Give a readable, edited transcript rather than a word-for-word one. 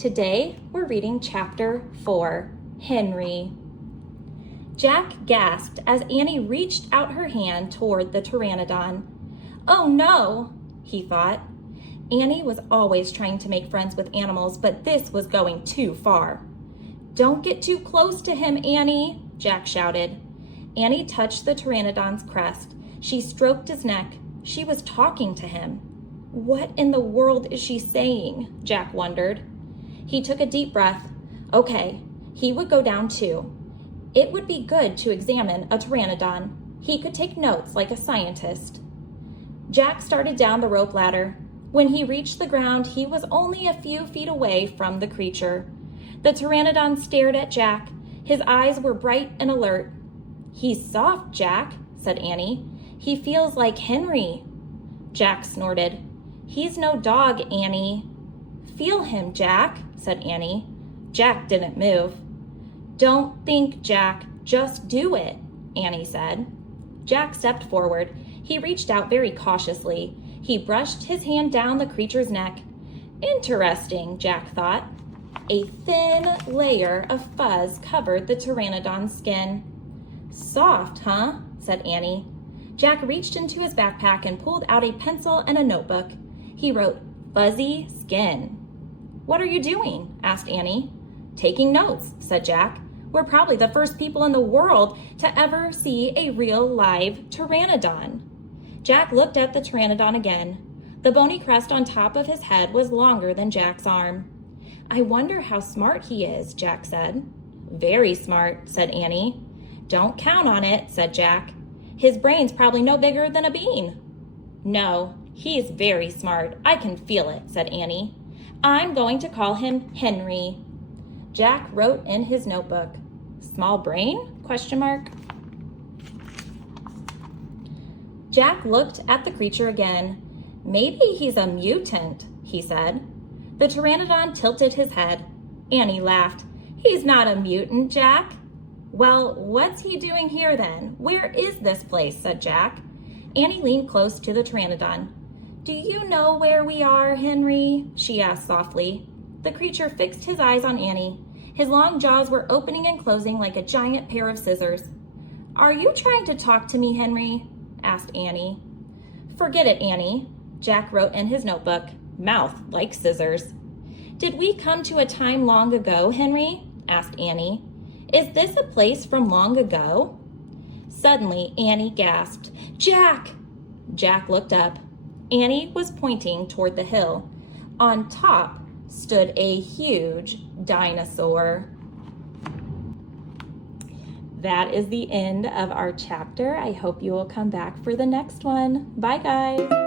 Today, we're reading Chapter 4, Henry. Jack gasped as Annie reached out her hand toward the pteranodon. Oh no, he thought. Annie was always trying to make friends with animals, but this was going too far. Don't get too close to him, Annie, Jack shouted. Annie touched the pteranodon's crest. She stroked his neck. She was talking to him. What in the world is she saying? Jack wondered. He took a deep breath. Okay, he would go down too. It would be good to examine a pteranodon. He could take notes like a scientist. Jack started down the rope ladder. When he reached the ground, he was only a few feet away from the creature. The pteranodon stared at Jack. His eyes were bright and alert. He's soft, Jack, said Annie. He feels like Henry. Jack snorted. He's no dog, Annie. Feel him, Jack, said Annie. Jack didn't move. Don't think, Jack, just do it, Annie said. Jack stepped forward. He reached out very cautiously. He brushed his hand down the creature's neck. Interesting, Jack thought. A thin layer of fuzz covered the pteranodon's skin. Soft, huh? Said Annie. Jack reached into his backpack and pulled out a pencil and a notebook. He wrote, fuzzy skin. What are you doing? Asked Annie. Taking notes, said Jack. We're probably the first people in the world to ever see a real live pteranodon. Jack looked at the pteranodon again. The bony crest on top of his head was longer than Jack's arm. I wonder how smart he is, Jack said. Very smart, said Annie. Don't count on it, said Jack. His brain's probably no bigger than a bean. No, he's very smart. I can feel it, said Annie. I'm going to call him Henry. Jack wrote in his notebook. Small brain? ? Jack looked at the creature again. Maybe he's a mutant, he said. The pteranodon tilted his head. Annie laughed. He's not a mutant, Jack. Well, what's he doing here then? Where is this place? Said Jack. Annie leaned close to the pteranodon. Do you know where we are, Henry? She asked softly. The creature fixed his eyes on Annie. His long jaws were opening and closing like a giant pair of scissors. Are you trying to talk to me, Henry? Asked Annie. Forget it, Annie. Jack wrote in his notebook, mouth like scissors. Did we come to a time long ago, Henry? Asked Annie. Is this a place from long ago? Suddenly, Annie gasped, Jack! Jack looked up. Annie was pointing toward the hill. On top stood a huge dinosaur. That is the end of our chapter. I hope you will come back for the next one. Bye, guys.